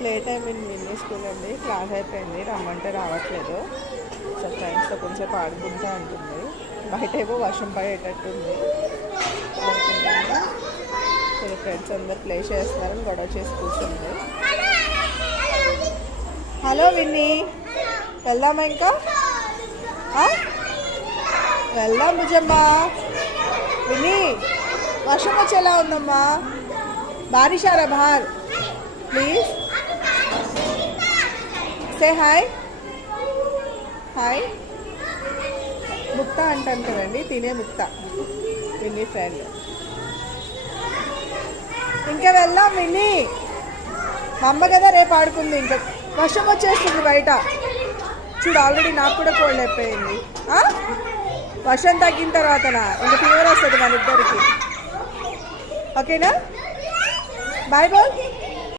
Play time in mini school అండి. Class అయిపోయింది, రమ్మంటే రావట్లేదు. సో ఫ్రెండ్స్తో కొంచెం ఆడుకుంటా ఉంటుంది. బయట ఏమో వర్షం పడేటట్టుంది. ఆడుకుంటాను. సో ఫ్రెండ్స్ అందరు ప్లే చేస్తున్నారని గొడవ చేసి కూర్చుంది. హలో విన్నీ, వెళ్దామా ఇంకా? వెళ్దాం భుజమ్మా. విన్నీ, వర్షం వచ్చేలా ఉందమ్మా. బారిషారా బార్, please say hi. Hi. Mukta అంటాను కదండి, తినే ముక్తా, విన్నీ ఫ్రెండ్. ఇంకా వెళ్దాం విన్నీ. మా అమ్మ కదా రేపు ఆడుకుంది. ఇంకా వర్షం వచ్చేస్తుంది బయట. చూడు, ఆల్రెడీ నాకు కూడా కోల్డ్ అయిపోయింది. వర్షం తగ్గిన తర్వాతనా ఇంకా ఫీవర్ వస్తుంది మన ఇద్దరికి. ఓకేనా? Bye bye.